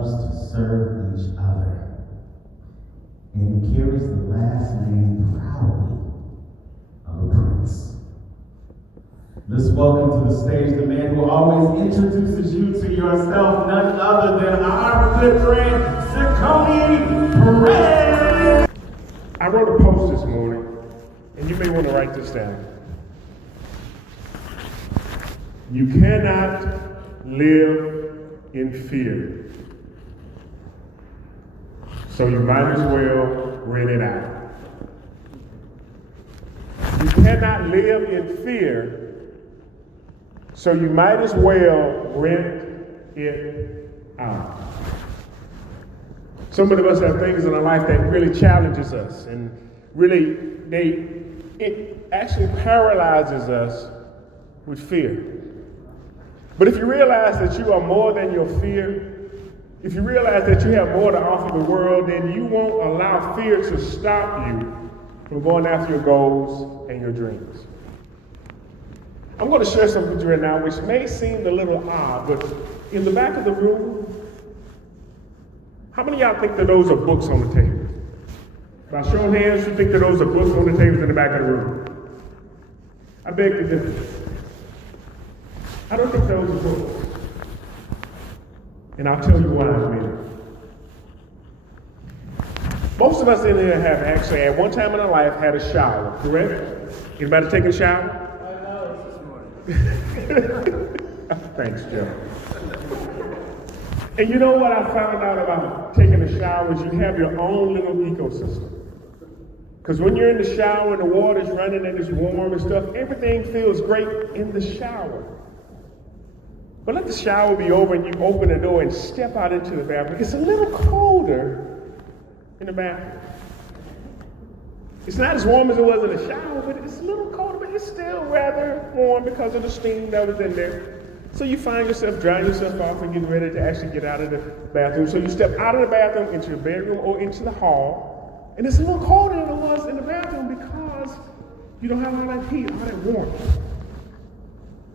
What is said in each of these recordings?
loves to serve each other and carries the last name proudly of a prince. Let's welcome to the stage the man who always introduces you to yourself, none other than our good friend, Zaccone Perez. I wrote a post this morning, and you may want to write this down. You cannot live in fear, so you might as well rent it out. You cannot live in fear, so you might as well rent it out. Some of us have things in our life that really challenges us, and really it actually paralyzes us with fear. But if you realize that you are more than your fear, if you realize that you have more to offer the world, then you won't allow fear to stop you from going after your goals and your dreams. I'm going to share something with you right now, which may seem a little odd, but in the back of the room, how many of y'all think that those are books on the table? By show of hands, you think that those are books on the tables in the back of the room? I beg to differ. I don't think those are books. And I'll tell you why in a minute. Most of us in here have actually, at one time in our life, had a shower, correct? Anybody taking a shower? Thanks, Joe. And you know what I found out about taking a shower is you have your own little ecosystem. Because when you're in the shower and the water's running and it's warm and stuff, everything feels great in the shower. But let the shower be over and you open the door and step out into the bathroom. It's a little colder in the bathroom. It's not as warm as it was in the shower, but it's a little colder, but it's still rather warm because of the steam that was in there. So you find yourself drying yourself off and getting ready to actually get out of the bathroom. So you step out of the bathroom into your bedroom or into the hall, and it's a little colder than it was in the bathroom because you don't have all that heat, all that warmth.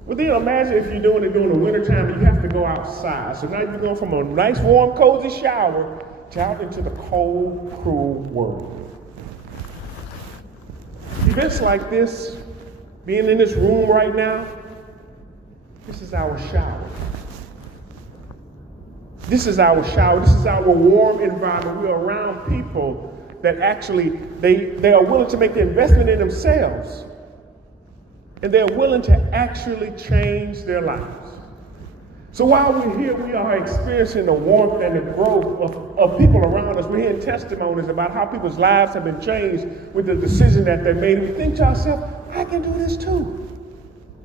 Well, then imagine if you're doing it during the wintertime and you have to go outside. So now you're going from a nice, warm, cozy shower to out into the cold, cruel world. Events like this, being in this room right now, this is our shower. This is our shower. This is our warm environment. We're around people that actually, they are willing to make the investment in themselves. And they're willing to actually change their lives. So while we're here, we are experiencing the warmth and the growth of people around us. We're hearing testimonies about how people's lives have been changed with the decision that they made. And we think to ourselves, I can do this too.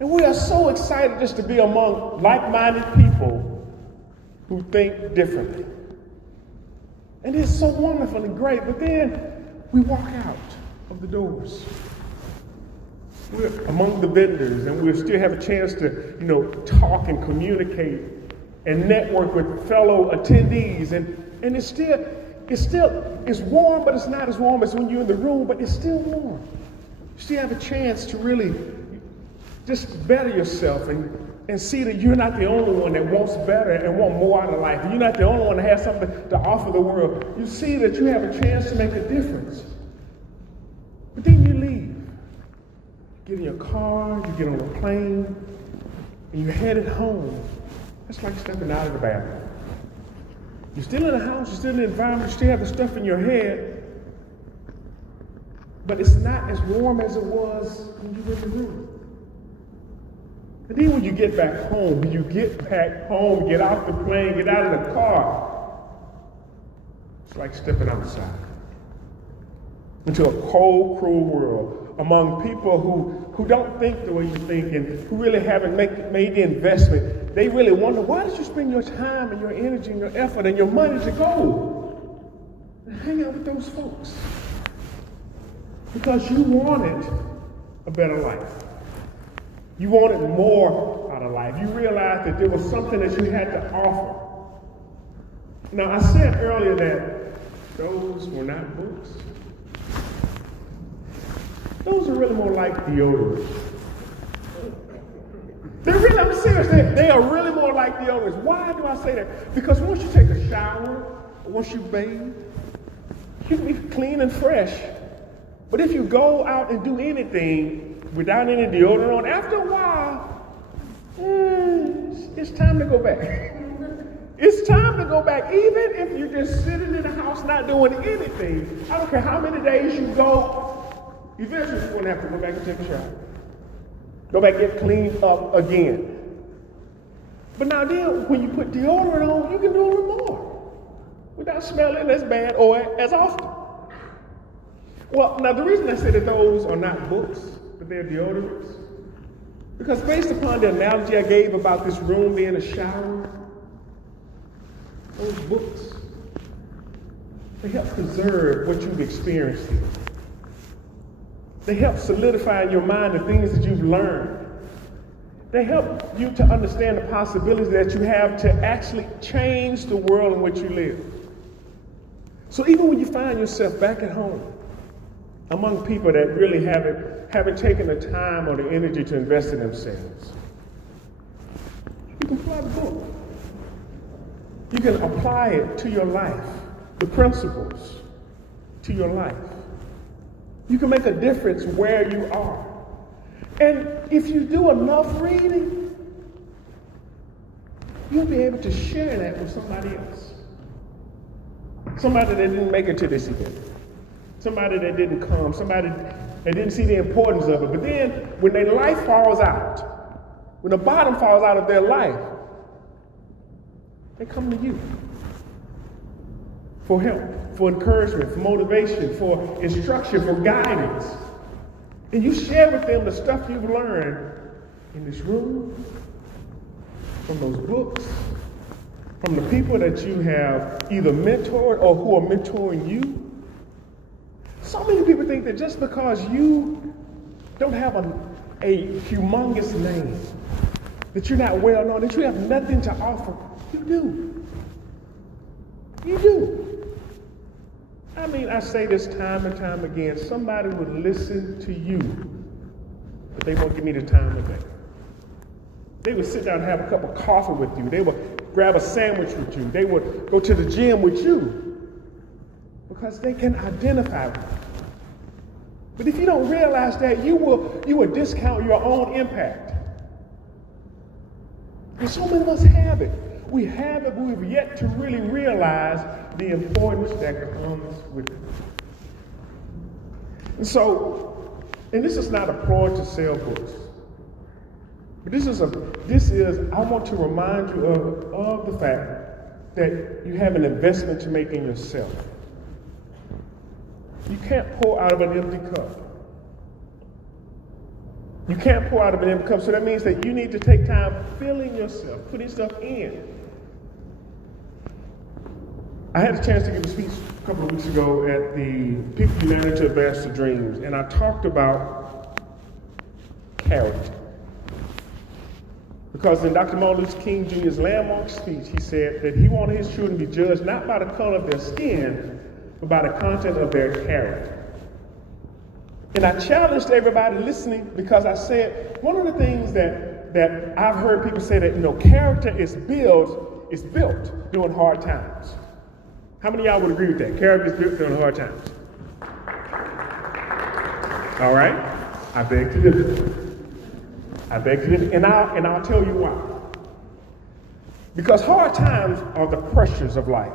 And we are so excited just to be among like-minded people who think differently. And it's so wonderful and great. But then we walk out of the doors. We're among the vendors, and we still have a chance to, talk and communicate and network with fellow attendees. And it's warm, but it's not as warm as when you're in the room, but it's still warm. You still have a chance to really just better yourself and see that you're not the only one that wants better and want more out of life. You're not the only one that has something to offer the world. You see that you have a chance to make a difference. But then you leave. You get in your car, you get on a plane, and you're headed home. That's like stepping out of the bathroom. You're still in the house, you're still in the environment, you still have the stuff in your head, but it's not as warm as it was when you were in the room. And then when you get back home, get off the plane, get out of the car, it's like stepping outside into a cold, cruel world among people who don't think the way you think and who really haven't made the investment. They really wonder, why did you spend your time and your energy and your effort and your money to go and hang out with those folks? Because you wanted a better life. You wanted more out of life. You realized that there was something that you had to offer. Now, I said earlier that those were not books. Those are really more like deodorant. I'm serious, they are really more like deodorants. Why do I say that? Because once you take a shower, once you bathe, you can be clean and fresh. But if you go out and do anything without any deodorant on, after a while, it's time to go back. It's time to go back. Even if you're just sitting in the house not doing anything, I don't care how many days you go, eventually you're going to have to go back and take a shower. Go back and get cleaned up again. But now then, when you put deodorant on, you can do a little more without smelling as bad or as often. Well, now the reason I say that those are not books, but they're deodorants, because based upon the analogy I gave about this room being a shower, those books, they help preserve what you've experienced here. They help solidify in your mind the things that you've learned. They help you to understand the possibilities that you have to actually change the world in which you live. So even when you find yourself back at home, among people that really haven't taken the time or the energy to invest in themselves, you can apply the book. You can apply it to your life, the principles to your life. You can make a difference where you are. And if you do enough reading, you'll be able to share that with somebody else. Somebody that didn't make it to this event. Somebody that didn't come. Somebody that didn't see the importance of it. But then when their life falls out, when the bottom falls out of their life, they come to you for help, for encouragement, for motivation, for instruction, for guidance. And you share with them the stuff you've learned in this room, from those books, from the people that you have either mentored or who are mentoring you. So many people think that just because you don't have a humongous name, that you're not well known, that you have nothing to offer. You do. You do. I mean, I say this time and time again, somebody would listen to you, but they won't give me the time of day. They would sit down and have a cup of coffee with you. They would grab a sandwich with you. They would go to the gym with you because they can identify with you. But if you don't realize that, you will discount your own impact. And so many of us have it. We have it, but we've yet to really realize the importance that comes with it. And so, and this is not a ploy to sell books. But this is, I want to remind you of the fact that you have an investment to make in yourself. You can't pour out of an empty cup. You can't pour out of an empty cup, so that means that you need to take time filling yourself, putting stuff in. I had a chance to give a speech a couple of weeks ago at the People United to Advance Their Dreams, and I talked about character. Because in Dr. Martin Luther King Jr.'s landmark speech, he said that he wanted his children to be judged not by the color of their skin, but by the content of their character. And I challenged everybody listening because I said, one of the things that I've heard people say that, character is built during hard times. How many of y'all would agree with that? Character is built during hard times. All right? I beg to differ. And I'll tell you why. Because hard times are the pressures of life.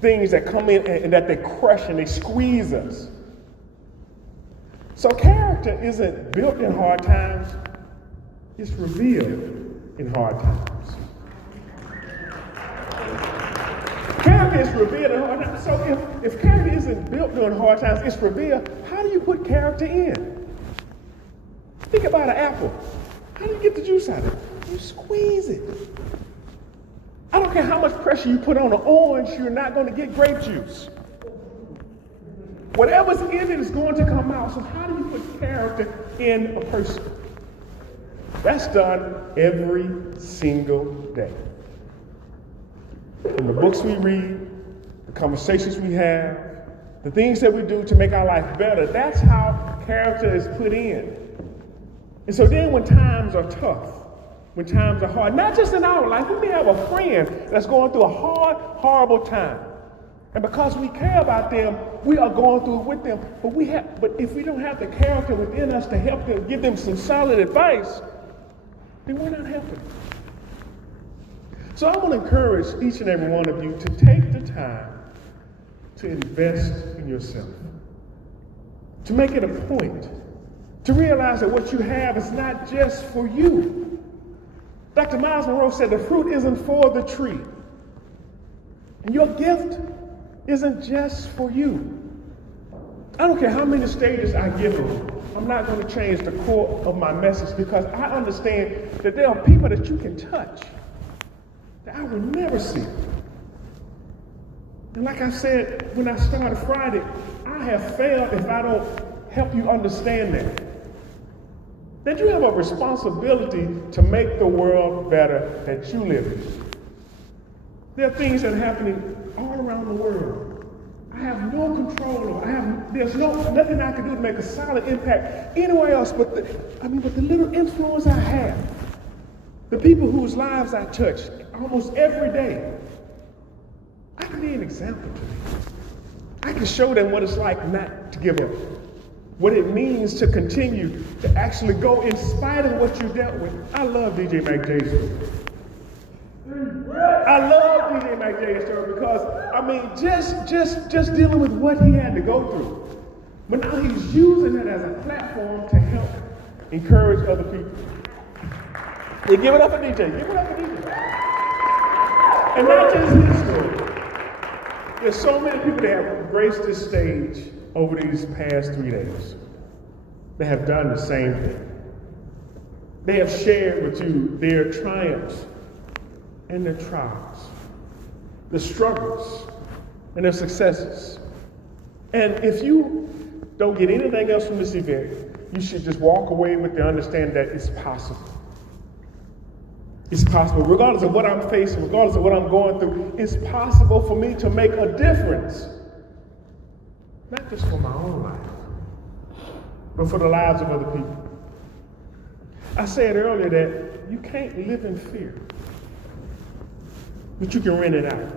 Things that come in and that they crush and they squeeze us. So character isn't built in hard times, it's revealed in hard times. Character is revealed in hard times. So if character isn't built during hard times, it's revealed. How do you put character in? Think about an apple. How do you get the juice out of it? You squeeze it. I don't care how much pressure you put on an orange, you're not going to get grape juice. Whatever's in it is going to come out. So how do you put character in a person? That's done every single day. In the books we read, the conversations we have, the things that we do to make our life better, that's how character is put in. And so then when times are tough, when times are hard. Not just in our life. We may have a friend that's going through a hard, horrible time. And because we care about them, we are going through it with them. But if we don't have the character within us to help them, give them some solid advice, then we're not helping. So I want to encourage each and every one of you to take the time to invest in yourself. To make it a point. To realize that what you have is not just for you. Dr. Miles Monroe said the fruit isn't for the tree. And your gift isn't just for you. I don't care how many stages I give them. I'm not going to change the core of my message because I understand that there are people that you can touch that I will never see. And like I said when I started Friday, I have failed if I don't help you understand that you have a responsibility to make the world better that you live in. There are things that are happening all around the world. I have no control over. There's nothing I can do to make a solid impact anywhere else but the little influence I have. The people whose lives I touch almost every day. I can be an example to them. I can show them what it's like not to give up. What it means to continue to actually go in spite of what you dealt with. I love DJ Mac J's story. I love DJ Mac J's story because, just dealing with what he had to go through. But now he's using it as a platform to help encourage other people. Yeah, give it up for DJ. Give it up for DJ. And not just his story. There's so many people that have graced this stage over these past 3 days. They have done the same thing. They have shared with you their triumphs and their trials, the struggles and their successes. And if you don't get anything else from this event, you should just walk away with the understanding that it's possible. It's possible, regardless of what I'm facing, regardless of what I'm going through, it's possible for me to make a difference. Not just for my own life, but for the lives of other people. I said earlier that you can't live in fear, but you can rent it out.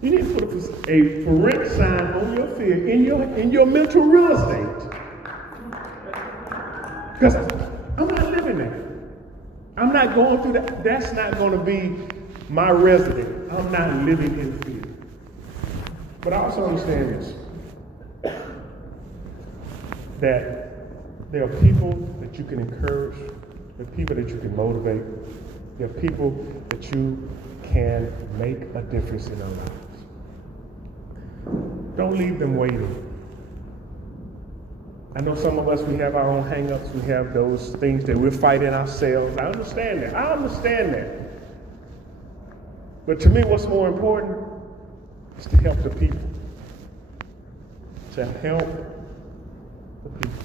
You need to put a for rent sign on your fear in your mental real estate. Because I'm not living there. I'm not going through that. That's not going to be my resident. I'm not living in fear. But I also understand this, that there are people that you can encourage, there are people that you can motivate, there are people that you can make a difference in their lives. Don't leave them waiting. I know some of us, we have our own hang-ups, we have those things that we're fighting ourselves. I understand that. But to me, what's more important is to help the people. To help the people.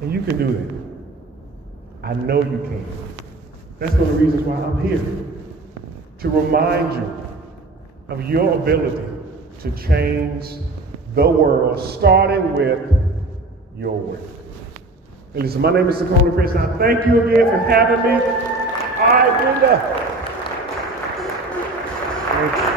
And you can do that. I know you can. That's one of the reasons why I'm here. To remind you of your ability to change the world, starting with your work. And listen, my name is Sakoni Prince, and I thank you again for having me. All right, Brenda. Thank you.